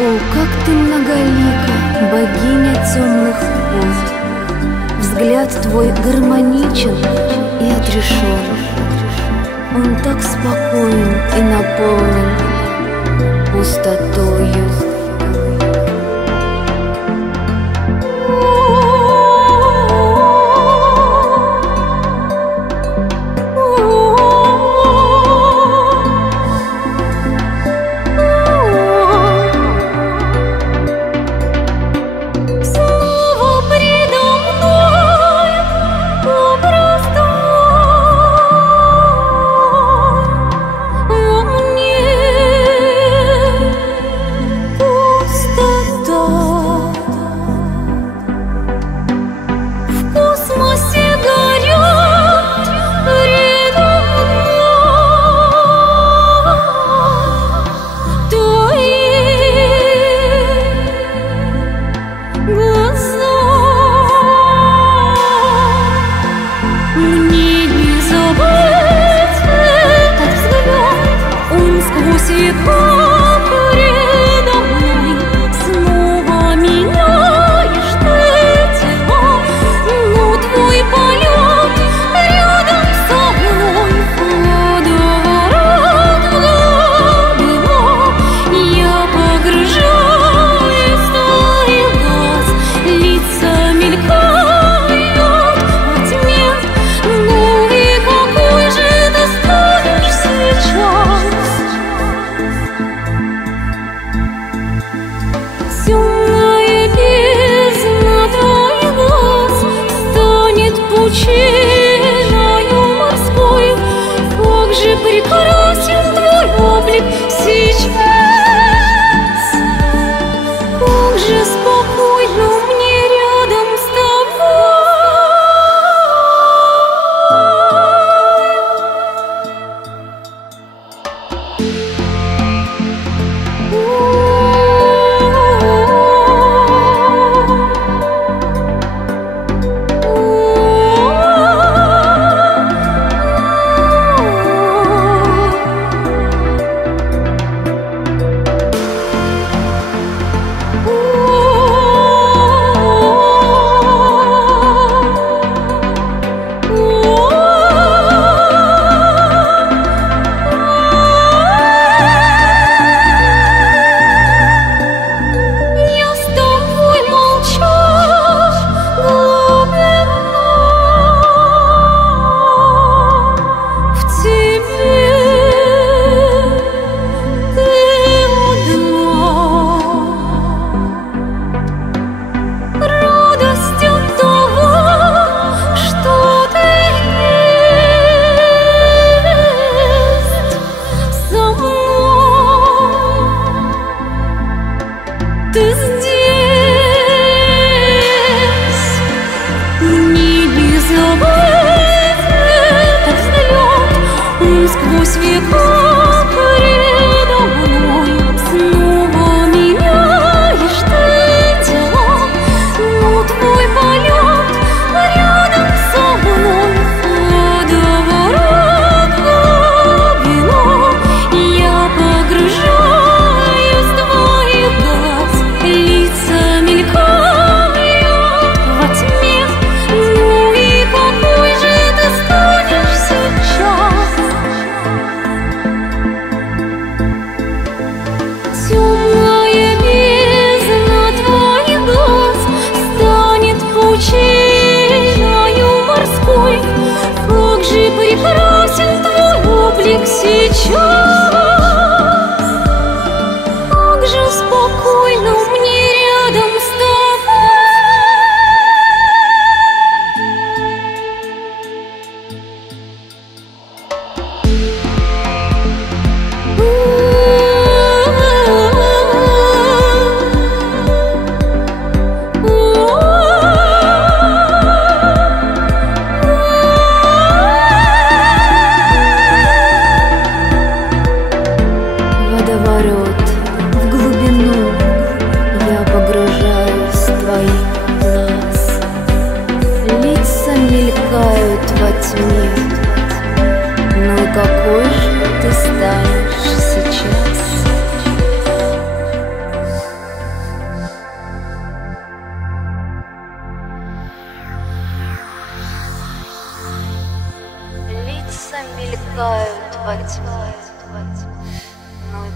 О, как ты многолика, богиня темных вод! Взгляд твой гармоничен и отрешен. Он так спокоен и наполнен пустотою.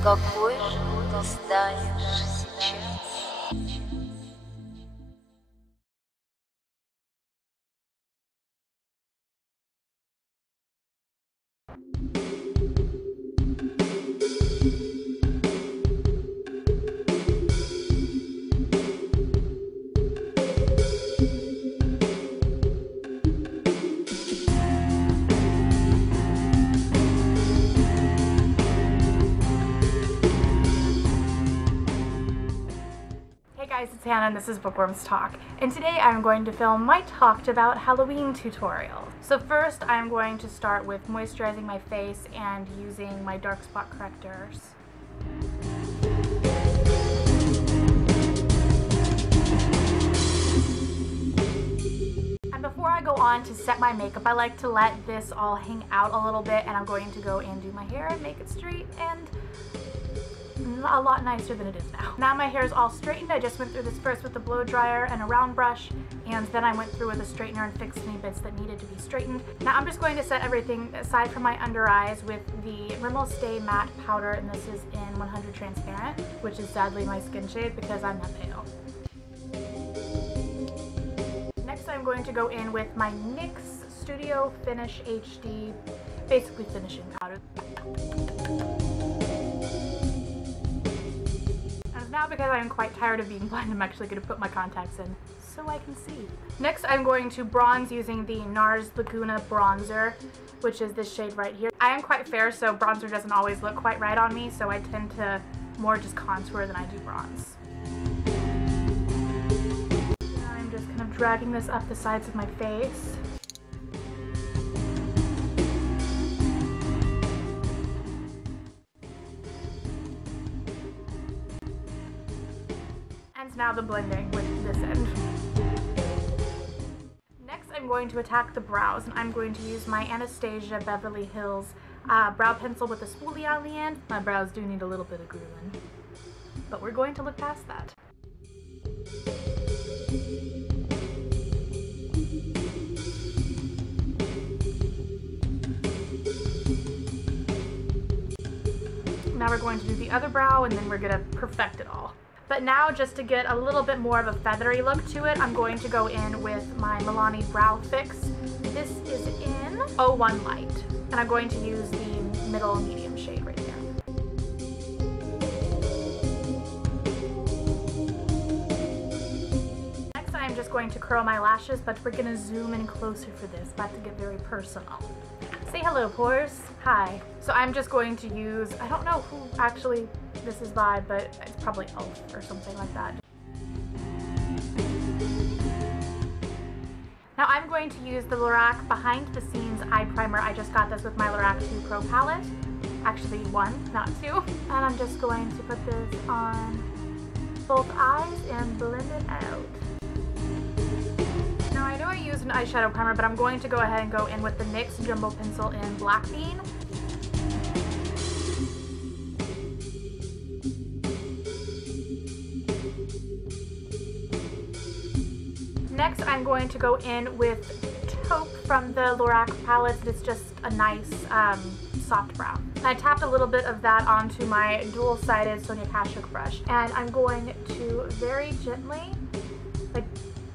Какой же ты станешь сейчас? It's Hannah and this is Bookworms Talk, and today I'm going to film my talked about Halloween tutorial. So first I'm going to start with moisturizing my face and using my dark spot correctors. And before I go on to set my makeup, I like to let this all hang out a little bit, and I'm going to go and do my hair and make it straight and a lot nicer than it is now. Now my hair is all straightened. I just went through this first with a blow dryer and a round brush, and then I went through with a straightener and fixed any bits that needed to be straightened. Now I'm just going to set everything aside from my under eyes with the Rimmel Stay Matte Powder, and this is in 100 Transparent, which is sadly my skin shade because I'm not pale. Next I'm going to go in with my NYX Studio Finish HD, basically finishing powder. Now because I'm quite tired of being blind, I'm actually going to put my contacts in so I can see. Next I'm going to bronze using the NARS Laguna bronzer, which is this shade right here. I am quite fair, so bronzer doesn't always look quite right on me, so I tend to more just contour than I do bronze. Now I'm just kind of dragging this up the sides of my face. Now the blending with this end. Next I'm going to attack the brows, and I'm going to use my Anastasia Beverly Hills brow pencil with a spoolie on the end. My brows do need a little bit of grooming, but we're going to look past that. Now we're going to do the other brow, and then we're going to perfect it all. But now, just to get a little bit more of a feathery look to it, I'm going to go in with my Milani Brow Fix. This is in 01 Light, and I'm going to use the middle medium shade right there. Next, I'm just going to curl my lashes, but we're going to zoom in closer for this, about to get very personal. Say hello, pores. Hi. So I'm just going to use, I don't know who actually this is by, but it's probably e.l.f. or something like that. Now I'm going to use the Lorac Behind the Scenes Eye Primer. I just got this with my Lorac 2 Pro palette. Actually one, not two. And I'm just going to put this on both eyes and blend it out. Now I know I used an eyeshadow primer, but I'm going to go ahead and go in with the NYX Jumbo Pencil in Black Bean. Next I'm going to go in with Taupe from the Lorac palette. It's just a nice soft brown. And I tapped a little bit of that onto my dual-sided Sonia Kashuk brush, and I'm going to very gently, like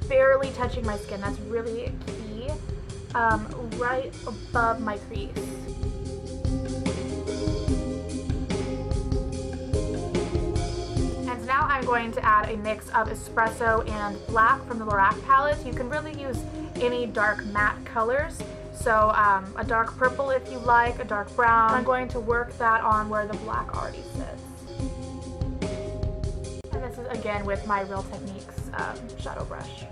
barely touching my skin, that's really key, right above my crease. And now I'm going to add a mix of espresso and black from the Lorac palette. You can really use any dark matte colors. So a dark purple if you like, a dark brown. I'm going to work that on where the black already sits. And this is again with my Real Techniques shadow brush.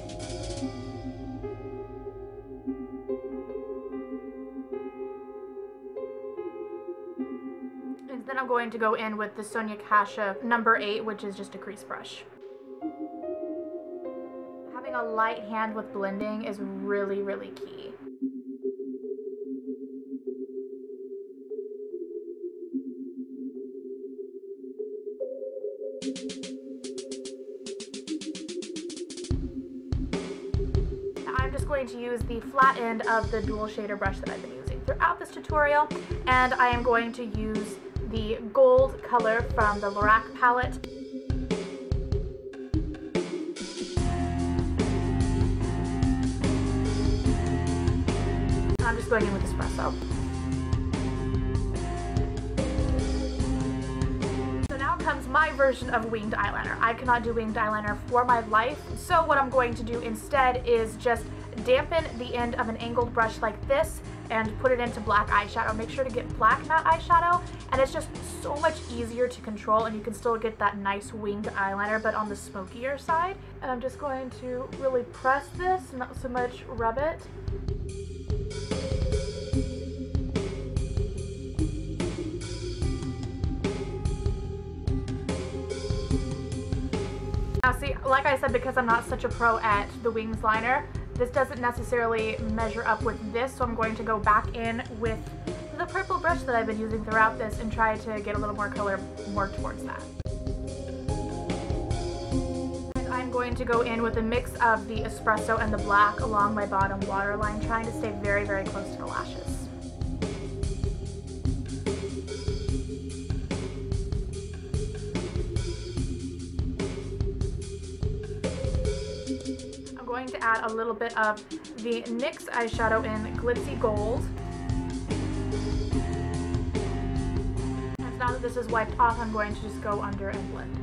And then I'm going to go in with the Sonia Kashuk number 8, which is just a crease brush. Having a light hand with blending is really, really key. I'm just going to use the flat end of the dual shader brush that I've been using throughout this tutorial, and I am going to use the gold color from the Lorac palette. I'm just going in with espresso. So now comes my version of winged eyeliner. I cannot do winged eyeliner for my life, so what I'm going to do instead is just dampen the end of an angled brush like this and put it into black eyeshadow. Make sure to get black matte eyeshadow, and it's just so much easier to control, and you can still get that nice winged eyeliner but on the smokier side. And I'm just going to really press this, not so much rub it. Now see, like I said, because I'm not such a pro at the wings liner, this doesn't necessarily measure up with this, so I'm going to go back in with the purple brush that I've been using throughout this and try to get a little more color more towards that. And I'm going to go in with a mix of the espresso and the black along my bottom waterline, trying to stay very, very close to the lashes. Going to add a little bit of the NYX eyeshadow in Glitzy Gold. And so now that this is wiped off, I'm going to just go under and blend.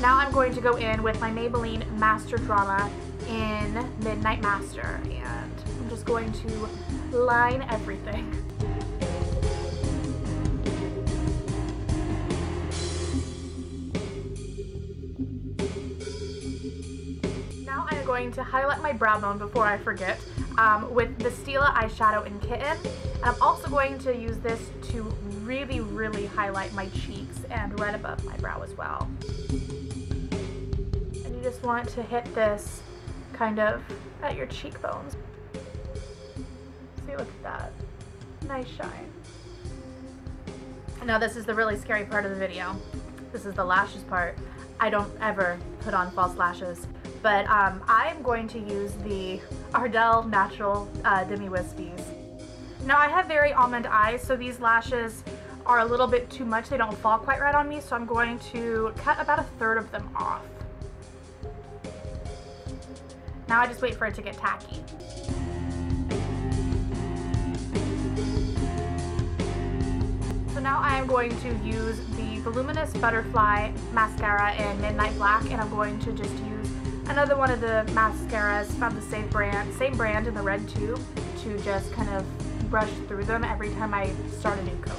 Now I'm going to go in with my Maybelline Master Drama in Midnight Master, and I'm just going to line everything. I'm going to highlight my brow bone before I forget with the Stila eyeshadow in Kitten, and I'm also going to use this to really, really highlight my cheeks and right above my brow as well. And you just want to hit this kind of at your cheekbones. See, look at that. Nice shine. Now this is the really scary part of the video. This is the lashes part. I don't ever put on false lashes. But I'm going to use the Ardell Natural Demi Wispies. Now I have very almond eyes, so these lashes are a little bit too much. They don't fall quite right on me, so I'm going to cut about 1/3 of them off. Now I just wait for it to get tacky. So now I am going to use the Voluminous Butterfly Mascara in Midnight Black, and I'm going to just use another one of the mascaras from the same brand in the red tube to just kind of brush through them every time I start a new coat.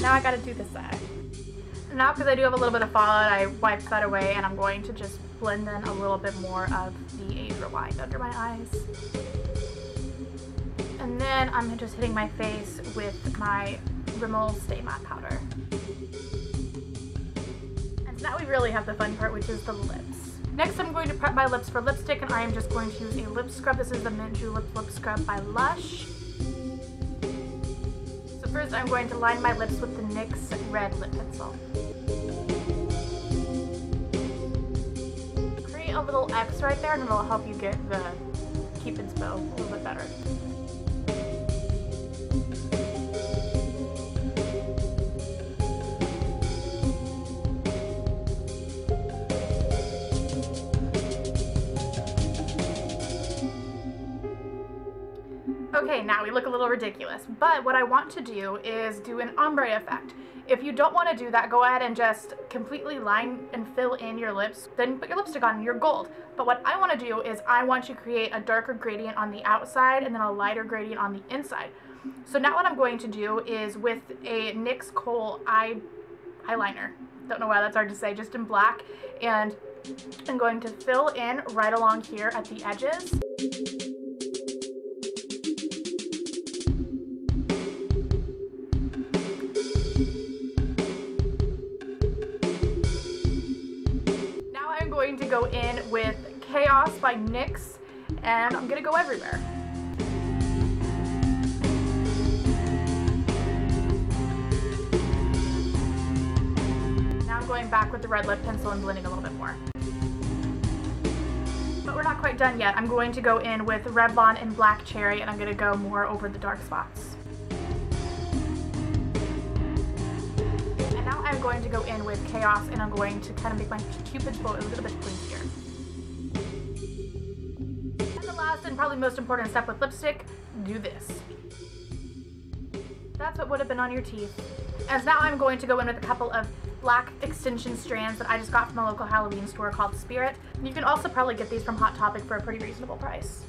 Now I gotta do this side. Now because I do have a little bit of fallout, I wiped that away, and I'm going to just blend in a little bit more of the Asia line under my eyes. And then I'm just hitting my face with my Rimmel Stay Matte Powder. And now we really have the fun part, which is the lips. Next I'm going to prep my lips for lipstick, and I am just going to use a lip scrub. This is the Mint Julep Lip Scrub by Lush. So first I'm going to line my lips with the NYX Red Lip Pencil. Create a little X right there, and it'll help you get the Cupid's bow a little bit better. Okay, now we look a little ridiculous, but what I want to do is do an ombre effect. If you don't want to do that, go ahead and just completely line and fill in your lips, then put your lipstick on and you're gold. But what I want to do is I want to create a darker gradient on the outside and then a lighter gradient on the inside. So now what I'm going to do is with a NYX Kohl eyeliner, don't know why that's hard to say, just in black, and I'm going to fill in right along here at the edges. Going to go in with Chaos by NYX, and I'm gonna go everywhere. Now I'm going back with the red lip pencil and blending a little bit more. not quite done yet. I'm going to go in with Revlon and Black Cherry, and I'm going to go more over the dark spots. And now I'm going to go in with Chaos, and I'm going to kind of make my Cupid's bow a little bit pointier. And the last and probably most important step with lipstick, do this. That's what would have been on your teeth. And now I'm going to go in with a couple of black extension strands that I just got from a local Halloween store called Spirit. You can also probably get these from Hot Topic for a pretty reasonable price.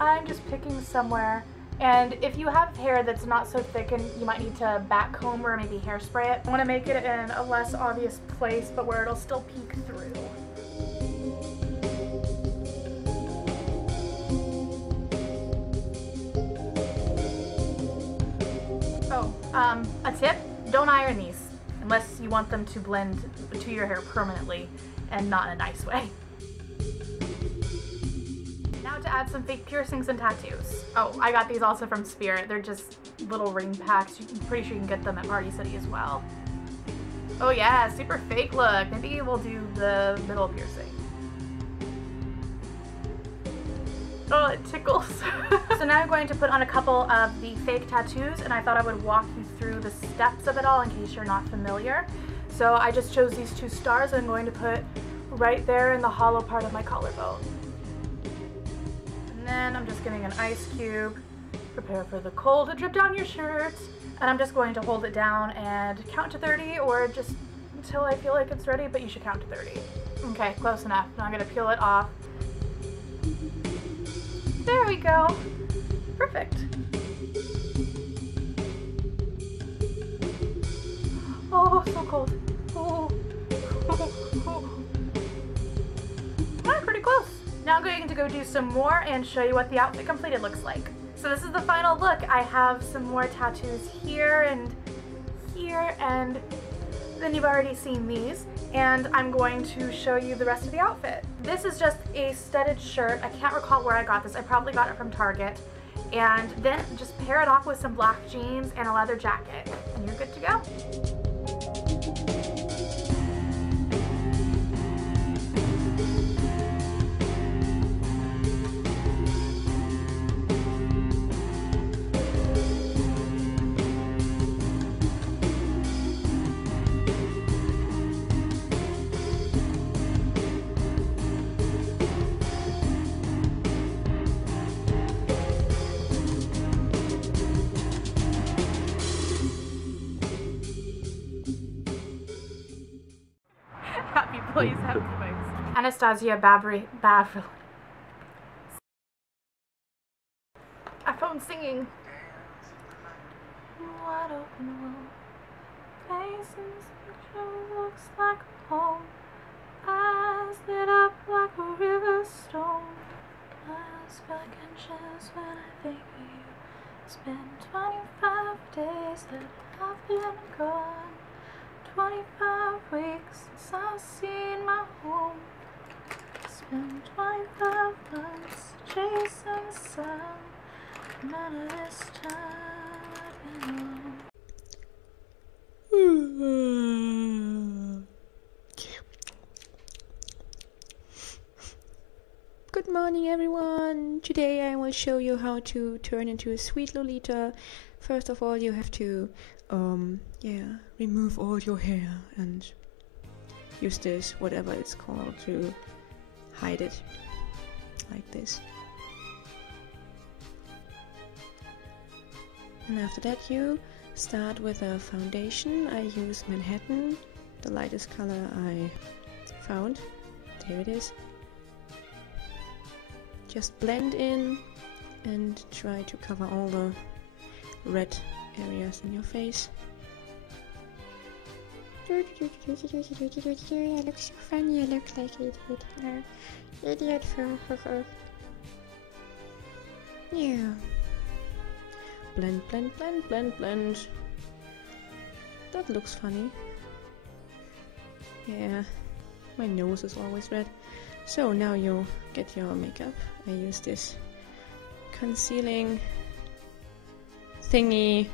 I'm just picking somewhere, and if you have hair that's not so thick and you might need to back comb or maybe hairspray it, I want to make it in a less obvious place but where it'll still peek through. Oh, a tip, don't iron these. Unless you want them to blend to your hair permanently and not in a nice way. Now to add some fake piercings and tattoos. Oh, I got these also from Spirit. They're just little ring packs. I'm pretty sure you can get them at Party City as well. Oh yeah, super fake look. Maybe we'll do the middle piercing. Oh, it tickles. So now I'm going to put on a couple of the fake tattoos, and I thought I would walk you through the steps of it all in case you're not familiar. So I just chose these two stars I'm going to put right there in the hollow part of my collarbone. And then I'm just getting an ice cube. Prepare for the cold to drip down your shirt. And I'm just going to hold it down and count to 30, or just until I feel like it's ready, but you should count to 30. Okay, close enough. Now I'm going to peel it off. There we go. Perfect. Oh, so cold. Oh. Ah, pretty close. Now I'm going to go do some more and show you what the outfit completed looks like. So this is the final look. I have some more tattoos here, and then you've already seen these. And I'm going to show you the rest of the outfit. This is just a studded shirt. I can't recall where I got this. I probably got it from Target. And then just pair it off with some black jeans and a leather jacket, and you're good to go. Please have voice. Anastasia Babri. I phone singing. Wide open world. Faces picture looks like home. Eyes lit up like a river stone. Miles back inches when I think of you. It's been 25 days that I've been gone. 25 weeks since I've seen my home. It's been 25 months chasing the sun. None of this time I've been alone. Good morning everyone! Today I will show you how to turn into a sweet Lolita. First of all, you have to remove all your hair and use this, whatever it's called, to hide it, like this. And after that you start with a foundation. I use Manhattan, the lightest color I found. There it is. Just blend in and try to cover all the red areas in your face. I look so funny, I look like an idiot. Idiot for yeah. Blend, blend, blend, blend, blend. That looks funny. Yeah, my nose is always red. So now you get your makeup. I use this concealing thingy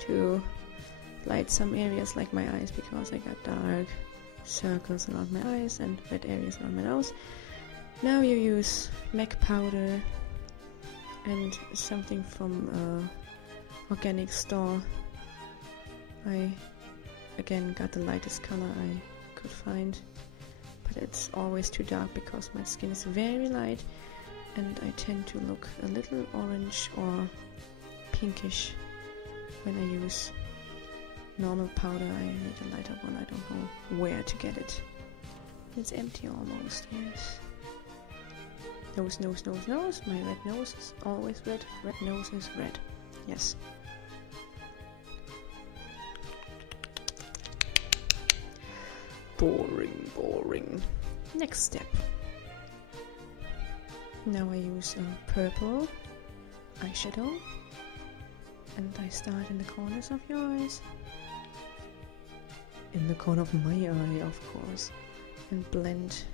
to light some areas like my eyes, because I got dark circles around my eyes and red areas around my nose. Now you use MAC powder and something from organic store. I again got the lightest color I could find, but it's always too dark because my skin is very light and I tend to look a little orange or pinkish when I use normal powder. I need a lighter one, I don't know where to get it. It's empty almost, yes. Nose, nose, nose, nose. My red nose is always red. Red nose is red. Yes. Boring, boring. Next step. Now I use purple eyeshadow. And I start in the corners of your eyes. In the corner of my eye, of course. And blend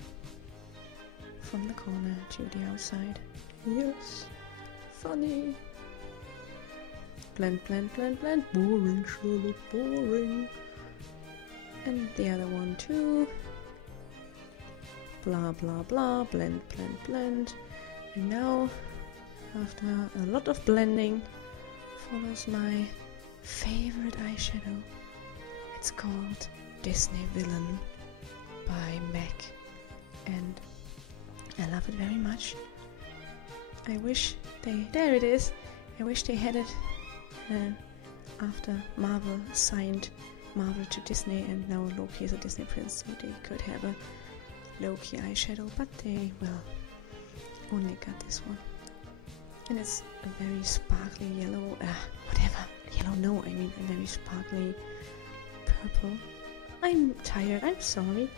from the corner to the outside. Yes, funny. Blend, blend, blend, blend. Boring, Sherlock, boring. And the other one too. Blah, blah, blah. Blend, blend, blend. And now, after a lot of blending, follows my favorite eyeshadow. It's called Disney Villain by MAC. And I love it very much. I wish there it is. I wish they had it after Marvel signed Marvel to Disney, and now Loki is a Disney prince, so they could have a Loki eyeshadow, but they, well, only got this one. And it's a very sparkly yellow, whatever, yellow no, I mean a very sparkly purple. I'm tired, I'm sorry.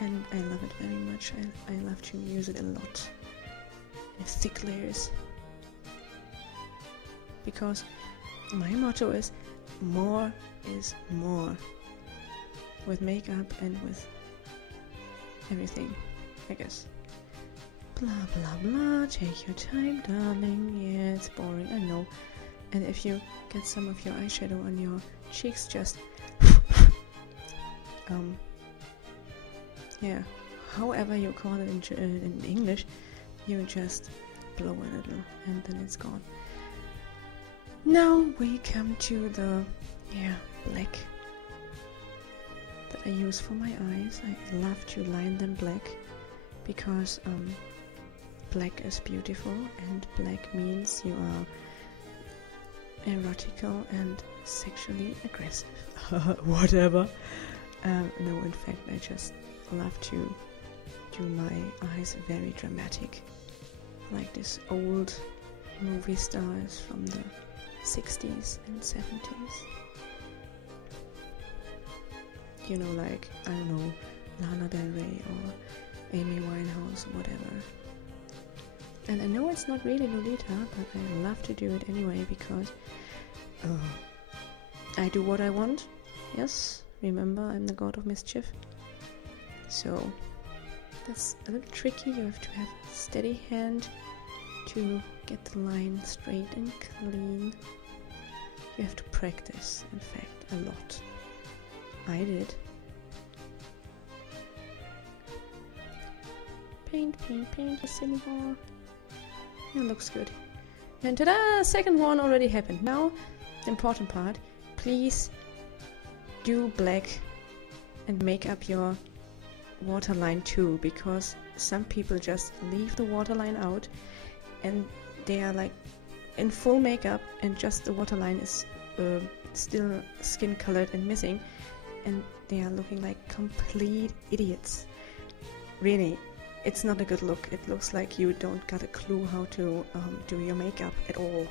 And I love it very much. I love to use it a lot in thick layers, because my motto is more is more with makeup and with everything, I guess. Blah blah blah, take your time, darling. Yeah, it's boring, I know. And if you get some of your eyeshadow on your cheeks, just yeah, however you call it in English, you just blow a little and then it's gone. Now we come to the black that I use for my eyes. I love to line them black because black is beautiful and black means you are erotical and sexually aggressive. Whatever. No, in fact, I just love to do my eyes very dramatic, like this old movie stars from the 60s and 70s. You know, like, I don't know, Lana Del Rey or Amy Winehouse, whatever. And I know it's not really Lolita, but I love to do it anyway because I do what I want. Yes, remember, I'm the god of mischief. So that's a little tricky. You have to have a steady hand to get the line straight and clean. You have to practice, in fact, a lot. I did. Paint, paint, paint, a silly ball. Yeah, looks good. And ta-da! Second one already happened. Now, the important part. Please do black and make up your waterline too, because some people just leave the waterline out and they are like in full makeup and just the waterline is still skin colored and missing, and they are looking like complete idiots. Really, it's not a good look. It looks like you don't got a clue how to do your makeup at all.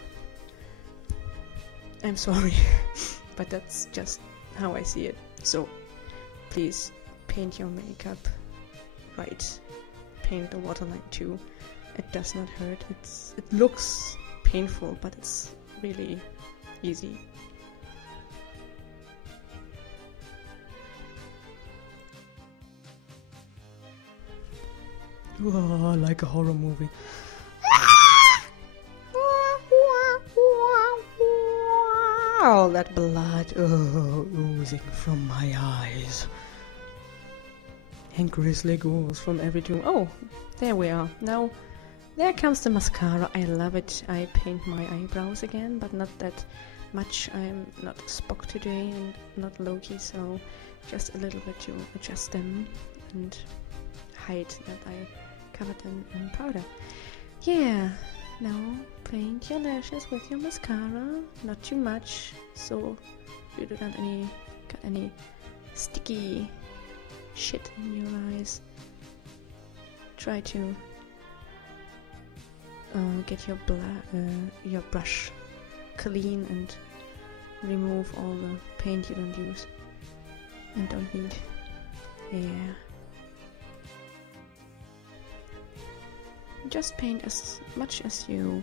I'm sorry, but that's just how I see it. So please paint your makeup right. Paint the waterline too. It does not hurt. It looks painful, but it's really easy. Whoa, like a horror movie. All that blood oozing from my eyes. and grizzly ghouls from every tomb. Oh, there we are. Now, there comes the mascara. I love it. I paint my eyebrows again, but not that much. I'm not Spock today and not Loki, so just a little bit to adjust them and hide that I covered them in powder. Yeah, now paint your lashes with your mascara. Not too much, so you don't have any sticky shit in your eyes. Try to get your brush clean and remove all the paint you don't use and don't need. Yeah. Just paint as much as you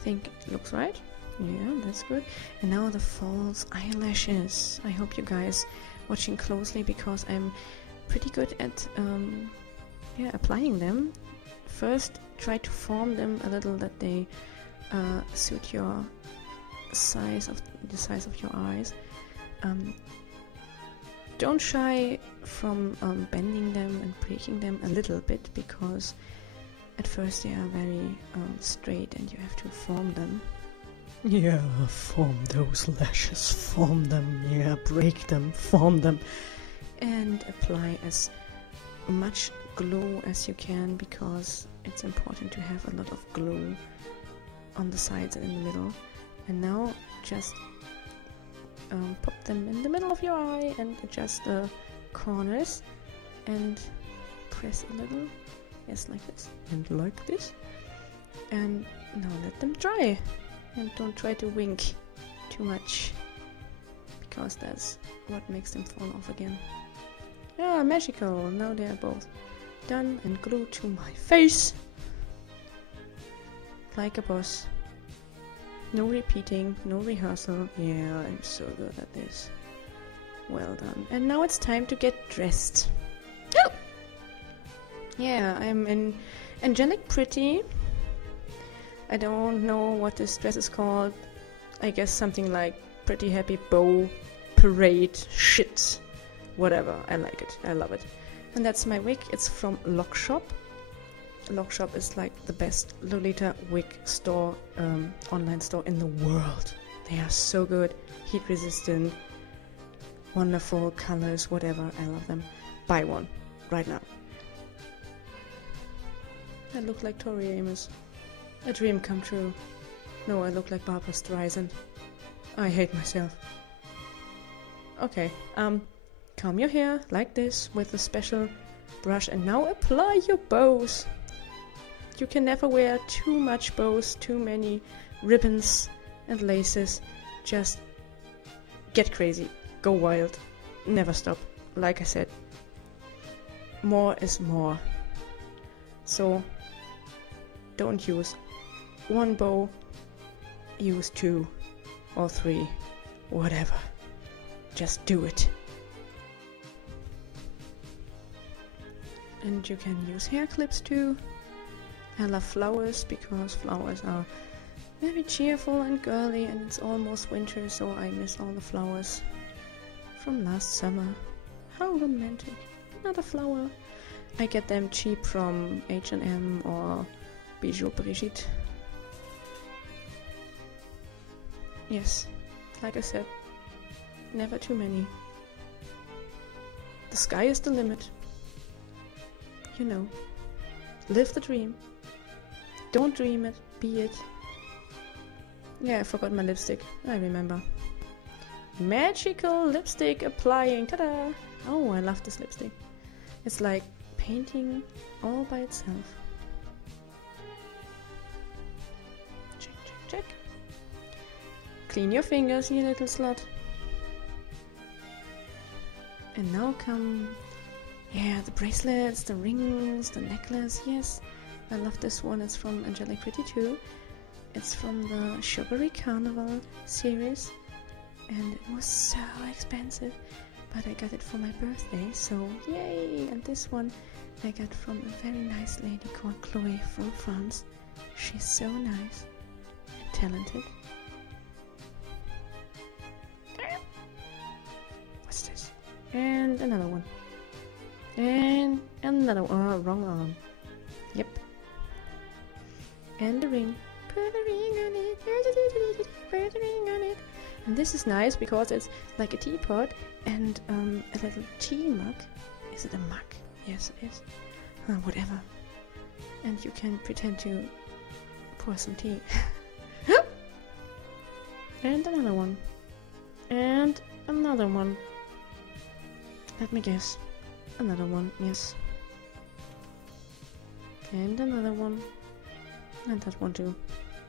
think it looks right. Yeah, that's good. And now the false eyelashes. I hope you guys watching closely because I'm pretty good at applying them. First, try to form them a little that they suit your the size of your eyes. Don't shy from bending them and breaking them a little bit because at first they are very straight and you have to form them. Yeah, form those lashes, form them, yeah, break them, form them, and apply as much glue as you can because it's important to have a lot of glue on the sides and in the middle. And now just pop them in the middle of your eye and adjust the corners and press a little, yes, like this and like this, and now let them dry. And don't try to wink too much because that's what makes them fall off again. Ah, magical! Now they are both done and glued to my face like a boss. No repeating, no rehearsal. Yeah, I'm so good at this. Well done. And now it's time to get dressed. Oh! Yeah, I'm in angelic pretty. I don't know what this dress is called. I guess something like pretty happy bow parade shit. Whatever. I like it. I love it. And that's my wig. It's from Lock Shop. Lock Shop is like the best Lolita wig store, online store in the world. They are so good, heat resistant, wonderful colors, whatever. I love them. Buy one right now. I look like Tori Amos. A dream come true. No, I look like Barbara Streisand. I hate myself. Okay, comb your hair like this with a special brush and now apply your bows. You can never wear too much bows, too many ribbons and laces. Just get crazy, go wild, never stop. Like I said, more is more. So don't use one bow, use 2 or 3, whatever. Just do it. And you can use hair clips too. I love flowers because flowers are very cheerful and girly and it's almost winter, so I miss all the flowers from last summer. How romantic. Another flower. I get them cheap from H&M or Bijou Brigitte. Yes, like I said, never too many. The sky is the limit. You know, live the dream. Don't dream it, be it. Yeah, I forgot my lipstick. I remember. Magical lipstick applying. Ta-da! Oh, I love this lipstick. It's like painting all by itself. Check, check, check. Clean your fingers, you little slut. And now come, yeah, the bracelets, the rings, the necklace. Yes, I love this one. It's from Angelic Pretty too. It's from the Sugary Carnival series. And it was so expensive. But I got it for my birthday, so yay! And this one I got from a very nice lady called Chloe from France. She's so nice and talented. What's this? And another one. And another one. Wrong arm. Yep. And the ring. Put the ring on it. Put the ring on it. And this is nice because it's like a teapot and a little tea mug. Is it a mug? Yes, it is. Whatever. And you can pretend to pour some tea. And another one. And another one. Let me guess. Another one, yes. And another one. And that one too.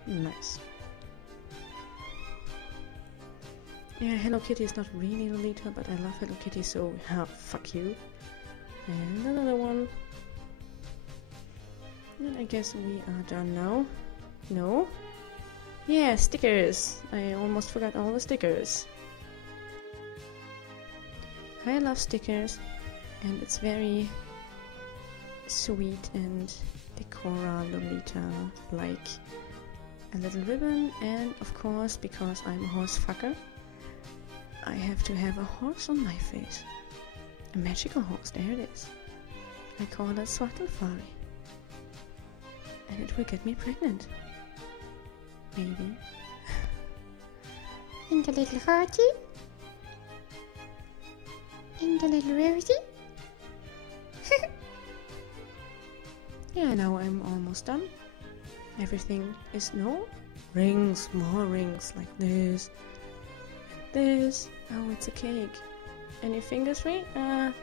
Nice. Yeah, Hello Kitty is not really Lolita, but I love Hello Kitty, so fuck you. And another one. And I guess we are done now. No? Yeah, stickers! I almost forgot all the stickers. I love stickers, and it's very sweet and decora Lolita, like a little ribbon, and of course, because I'm a horse fucker, I have to have a horse on my face. A magical horse, there it is. I call it Svartalfari. And it will get me pregnant. Maybe. And the little hearty. And the little rarity. Yeah, now I'm almost done. Everything is rings, more rings, like this. And this. Oh, it's a cake. Any fingers free?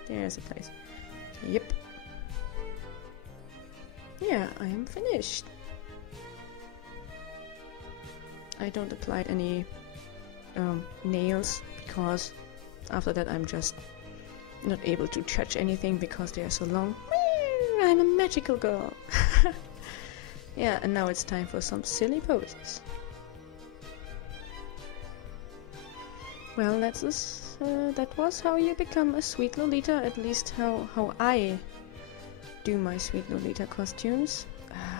There's a place. Yep. Yeah, I am finished. I don't apply any nails because after that I'm just not able to touch anything because they are so long. I'm a magical girl. Yeah, and now it's time for some silly poses. Well, that was how you become a sweet Lolita, at least how I do my sweet Lolita costumes.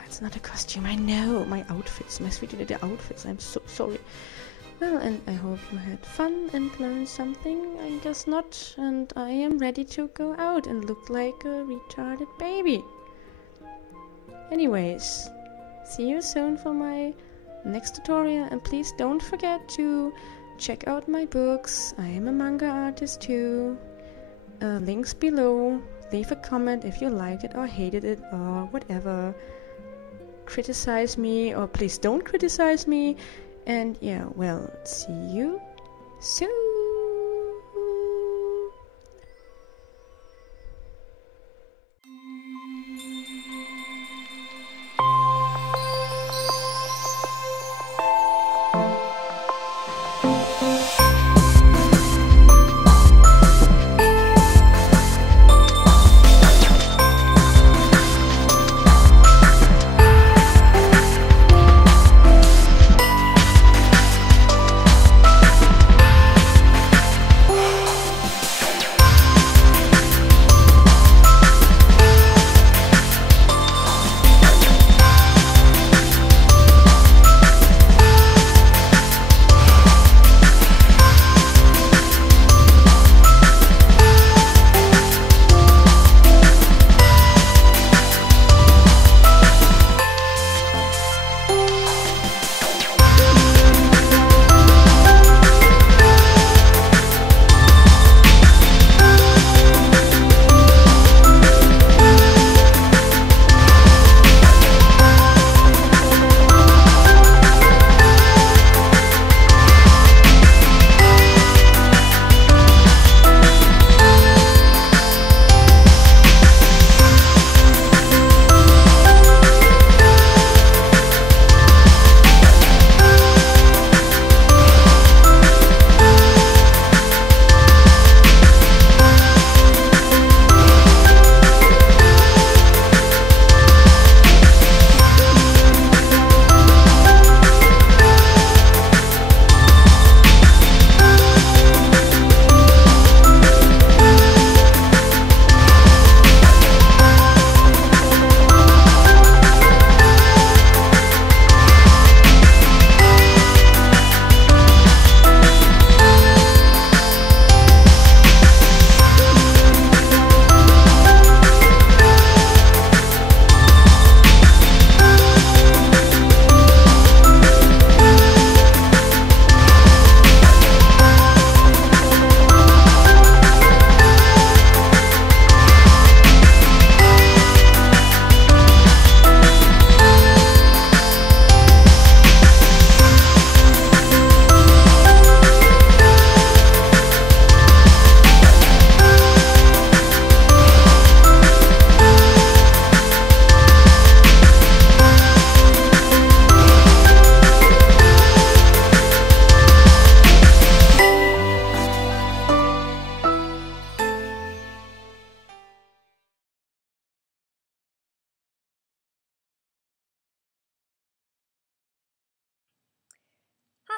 It's not a costume, I know, my outfits, my sweet Lolita outfits, I'm so sorry. Well, and I hope you had fun and learned something. I guess not, and I am ready to go out and look like a retarded baby. Anyways, see you soon for my next tutorial, and please don't forget to check out my books. I am a manga artist too. Links below. Leave a comment if you liked it or hated it or whatever. Criticize me, or please don't criticize me. And yeah, well, see you soon.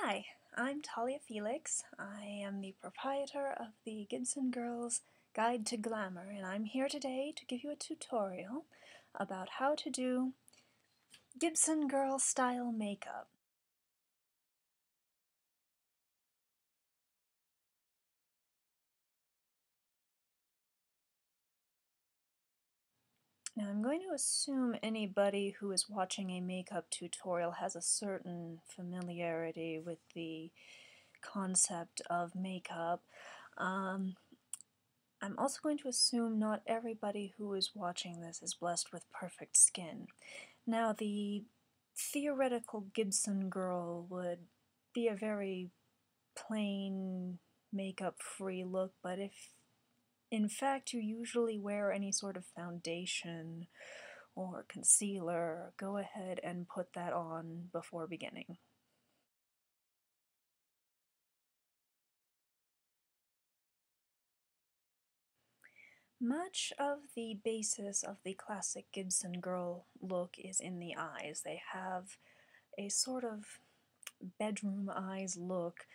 Hi, I'm Talia Felix. I am the proprietor of the Gibson Girls Guide to Glamour, and I'm here today to give you a tutorial about how to do Gibson Girl style makeup. Now I'm going to assume anybody who is watching a makeup tutorial has a certain familiarity with the concept of makeup. I'm also going to assume not everybody who is watching this is blessed with perfect skin. Now, the theoretical Gibson girl would be a very plain, makeup-free look, but if in fact you usually wear any sort of foundation or concealer, go ahead and put that on before beginning. Much of the basis of the classic Gibson girl look is in the eyes. They have a sort of bedroom eyes look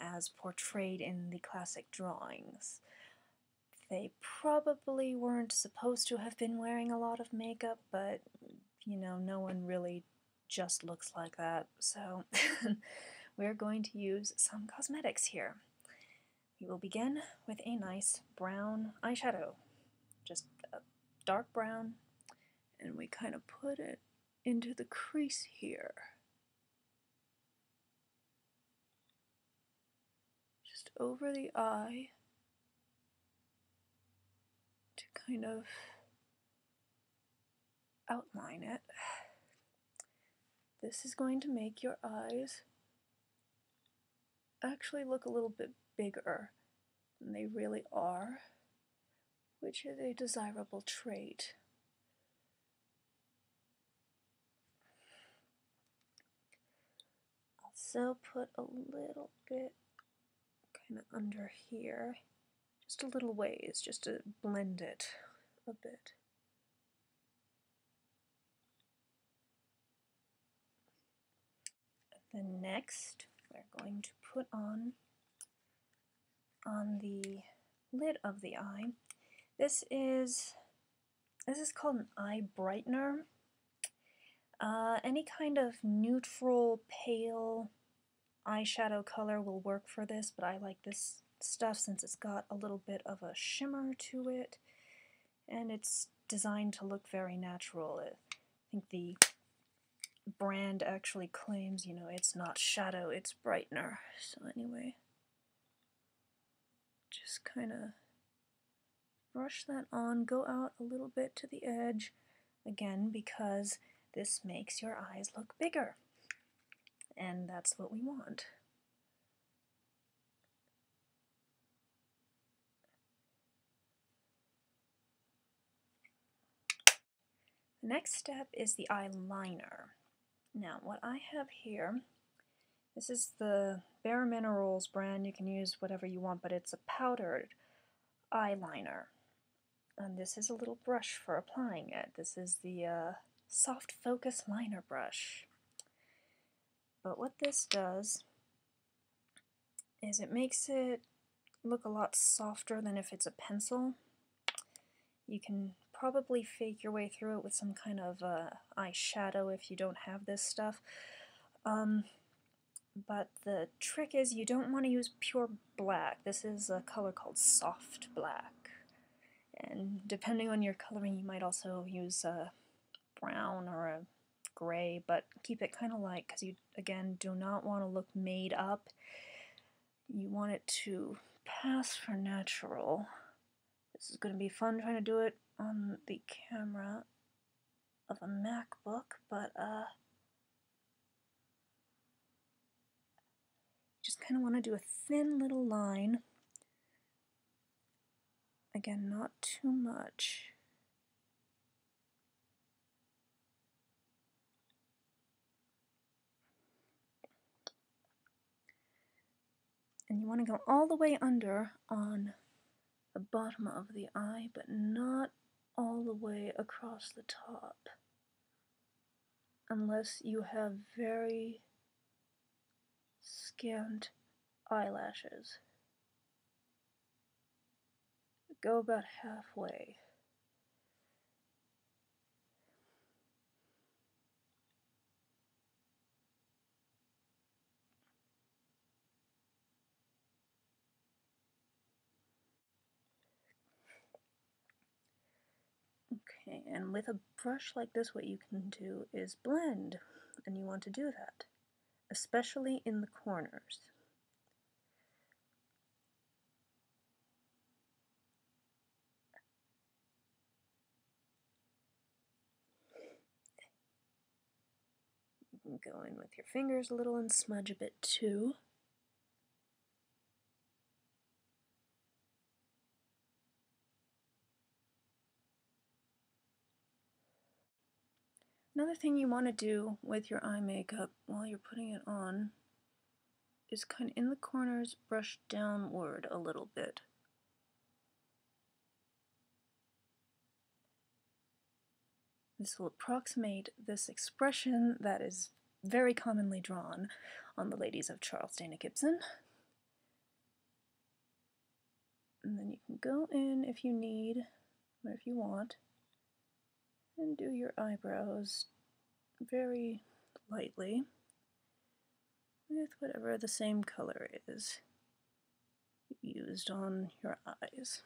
as portrayed in the classic drawings. They probably weren't supposed to have been wearing a lot of makeup, but you know, no one really just looks like that, so we're going to use some cosmetics here. We will begin with a nice brown eyeshadow, just a dark brown, and we kind of put it into the crease here. Just over the eye to kind of outline it. This is going to make your eyes actually look a little bit bigger than they really are, which is a desirable trait. Also put a little bit kind of under here, just a little ways, just to blend it a bit. Then next, we're going to put on the lid of the eye. This is called an eye brightener. Any kind of neutral, pale eyeshadow color will work for this, but I like this stuff since it's got a little bit of a shimmer to it, and it's designed to look very natural. I think the brand actually claims, you know, it's not shadow, it's brightener. So anyway, just kind of brush that on, go out a little bit to the edge, again, because this makes your eyes look bigger, and that's what we want. The next step is the eyeliner. Now, what I have here, this is the Bare Minerals brand. You can use whatever you want, but it's a powdered eyeliner. And this is a little brush for applying it. This is the Soft Focus Liner Brush. But what this does is it makes it look a lot softer than if it's a pencil. You can probably fake your way through it with some kind of eyeshadow if you don't have this stuff. But the trick is you don't want to use pure black. This is a color called soft black. And depending on your coloring, you might also use a brown or a gray, but keep it kind of light because you, again, do not want to look made up. You want it to pass for natural. This is going to be fun trying to do it on the camera of a MacBook, but just kind of want to do a thin little line. Again, not too much. And you want to go all the way under on the bottom of the eye, but not all the way across the top, unless you have very scant eyelashes. Go about halfway. Okay, and with a brush like this, what you can do is blend, and you want to do that, especially in the corners. You can go in with your fingers a little and smudge a bit too. Another thing you want to do with your eye makeup while you're putting it on is kind of in the corners brush downward a little bit. This will approximate this expression that is very commonly drawn on the ladies of Charles Dana Gibson. And then you can go in if you need, or if you want, and do your eyebrows very lightly with whatever the same color is used on your eyes.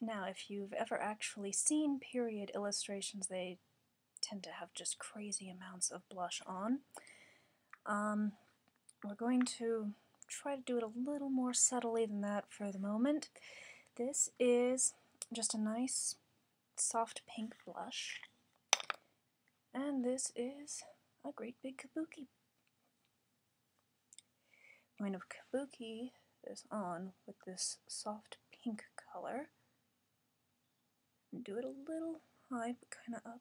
Now, if you've ever actually seen period illustrations, they tend to have just crazy amounts of blush on. We're going to try to do it a little more subtly than that for the moment. This is just a nice soft pink blush, and this is a great big kabuki. I'm going to kabuki this on with this soft pink color and do it a little high but kind of up.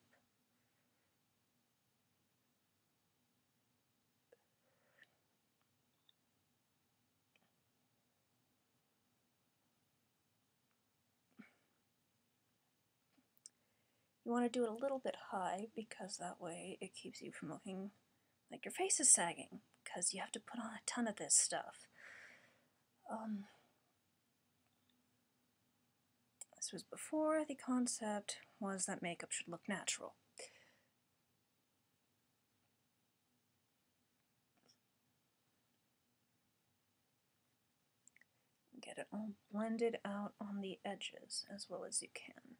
You want to do it a little bit high because that way it keeps you from looking like your face is sagging, because you have to put on a ton of this stuff. This was before the concept was that makeup should look natural. Get it all blended out on the edges as well as you can.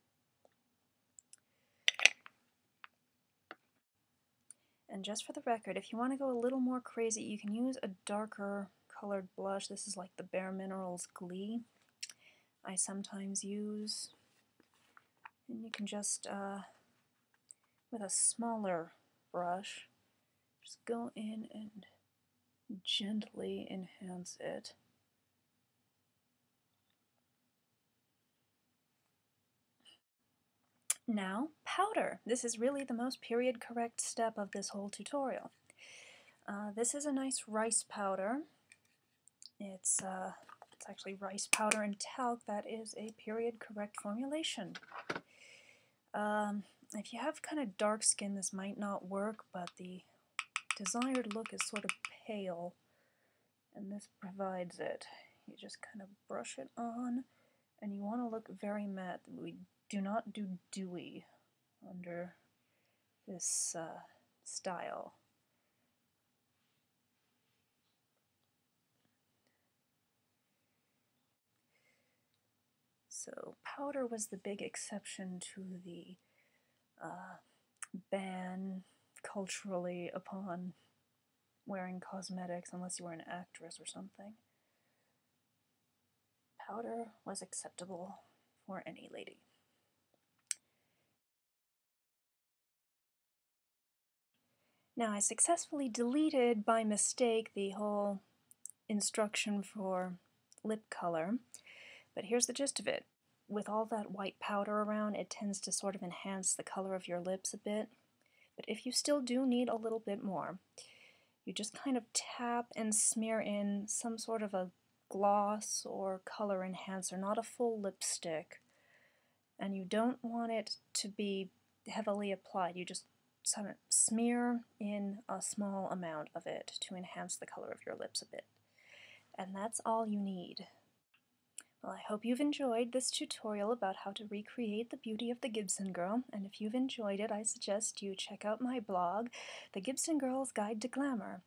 And just for the record, if you want to go a little more crazy, you can use a darker colored blush. This is like the Bare Minerals Glee I sometimes use. And you can just, with a smaller brush, just go in and gently enhance it. Now, powder. This is really the most period correct step of this whole tutorial. This is a nice rice powder. It's actually rice powder and talc. That is a period correct formulation. If you have kind of dark skin, this might not work, but the desired look is sort of pale, and this provides it. You just kind of brush it on, and you want to look very matte. We do not do dewy under this style. So powder was the big exception to the ban culturally upon wearing cosmetics unless you were an actress or something. Powder was acceptable for any lady. Now, I successfully deleted by mistake the whole instruction for lip color, but here's the gist of it. With all that white powder around, it tends to sort of enhance the color of your lips a bit. But if you still do need a little bit more, you just kind of tap and smear in some sort of a gloss or color enhancer, not a full lipstick, and you don't want it to be heavily applied. You just sort of smear in a small amount of it to enhance the color of your lips a bit. And that's all you need. Well, I hope you've enjoyed this tutorial about how to recreate the beauty of the Gibson Girl, and if you've enjoyed it, I suggest you check out my blog, The Gibson Girl's Guide to Glamour.